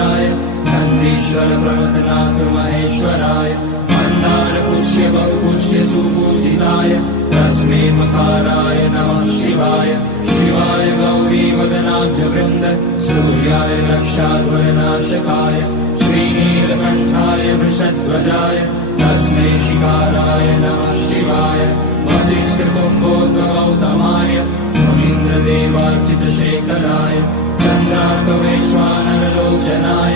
महेश्वराय नन्दीश्वर प्रमथनाथ महेश्वराय मन्दार पुष्य बहुपुष्य सुपूजिताय तस्मै मकाराय नमः शिवाय शिवाय गौरी वदनाब्जवृन्द सूर्याय दक्षाध्वरनाशकाय श्रीनीलकण्ठाय वृषध्वजाय तस्मै शिकाराय नमः शिवाय वसिष्ठकुम्भोद्भवगौतमाय मुनीन्द्रदेवार्चितशेखराय चन्द्रार्कवैश्वानरलोचनाय